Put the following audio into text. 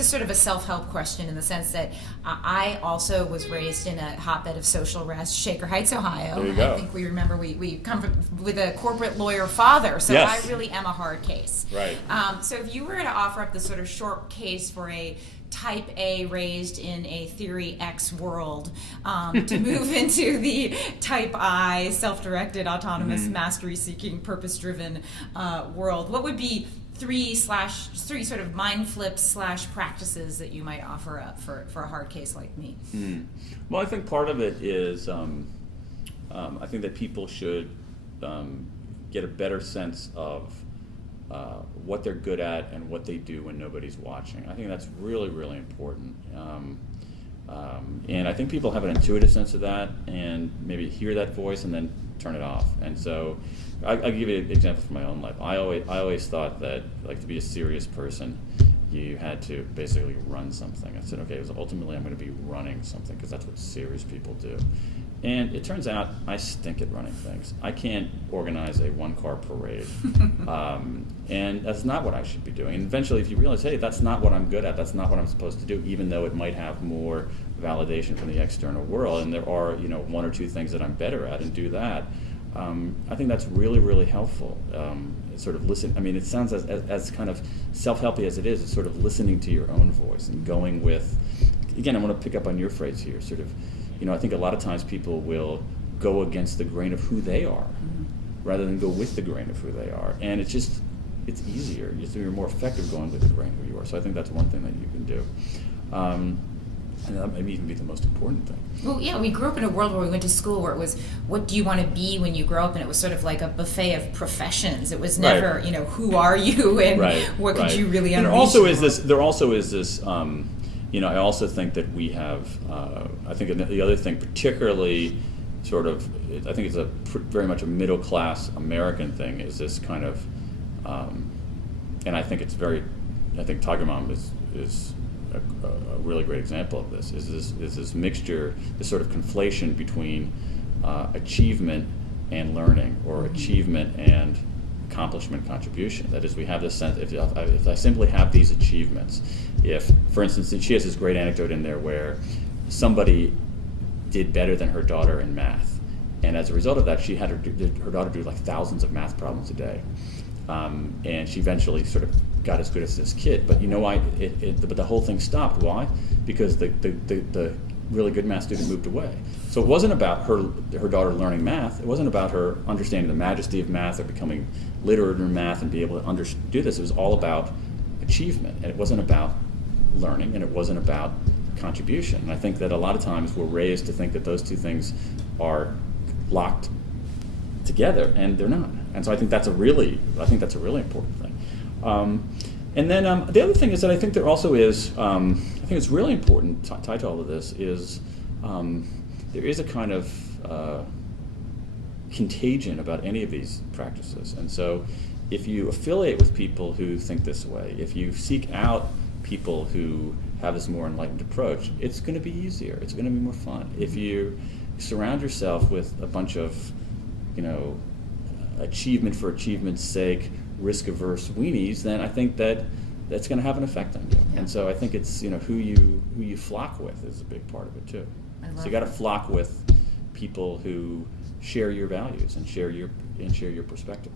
is sort of a self-help question in the sense that I also was raised in a hotbed of social rest, Shaker Heights, Ohio. There you go. I think we remember we come with a corporate lawyer father, so Yes. I really am a hard case. Right. So if you were to offer up the sort of short case for a type A raised in a theory X world to move into the type I self-directed, autonomous, mastery-seeking, purpose-driven world, what would be three sort of mind flips / practices that you might offer up for a hard case like me? Well, I think part of it is I think that people should get a better sense of what they're good at and what they do when nobody's watching. I think that's really, really important. And I think people have an intuitive sense of that and maybe hear that voice and then turn it off. And so I'll give you an example from my own life. I always thought that, like, to be a serious person, you had to basically run something. I said, okay, ultimately I'm going to be running something because that's what serious people do. And it turns out I stink at running things. I can't organize a one-car parade. And that's not what I should be doing. And eventually, if you realize, hey, that's not what I'm good at, that's not what I'm supposed to do, even though it might have more validation from the external world, and there are, one or two things that I'm better at, and do that, I think that's really, really helpful. Sort of listen. I mean, it sounds as kind of self-helpy as it is. It's sort of listening to your own voice and going with. Again, I want to pick up on your phrase here. Sort of, I think a lot of times people will go against the grain of who they are, rather than go with the grain of who they are. And it's easier. You're more effective going with the grain of who you are. So I think that's one thing that you can do. And that may even be the most important thing. Well, yeah, we grew up in a world where we went to school where it was, what do you want to be when you grow up? And it was sort of like a buffet of professions. It was never, who are you and what could you really unleash? There also is this, I also think that we have, I think the other thing, particularly sort of, I think it's very much a middle class American thing, is this kind of, and I think Tiger Mom is a really great example of this, is this mixture, this sort of conflation between achievement and learning, or achievement and accomplishment contribution. That is, we have this sense, if I simply have these achievements, if, for instance, she has this great anecdote in there where somebody did better than her daughter in math, and as a result of that, she had her daughter do like thousands of math problems a day. And she eventually sort of got as good as this kid. But you know why? But the whole thing stopped. Why? Because the really good math student moved away. So it wasn't about her daughter learning math. It wasn't about her understanding the majesty of math or becoming literate in math and be able to do this. It was all about achievement, and it wasn't about learning, and it wasn't about contribution. And I think that a lot of times we're raised to think that those two things are locked together, and they're not. And so I think that's a really important thing. And then the other thing is that I think there also is, I think it's really important, tied to all of this, is there is a kind of contagion about any of these practices. And so if you affiliate with people who think this way, if you seek out people who have this more enlightened approach, it's going to be easier. It's going to be more fun. If you surround yourself with a bunch of, achievement for achievement's sake, risk-averse weenies, then I think that that's going to have an effect on you. Yeah. And so I think it's who you flock with is a big part of it too. So you got to flock with people who share your values and share your perspective.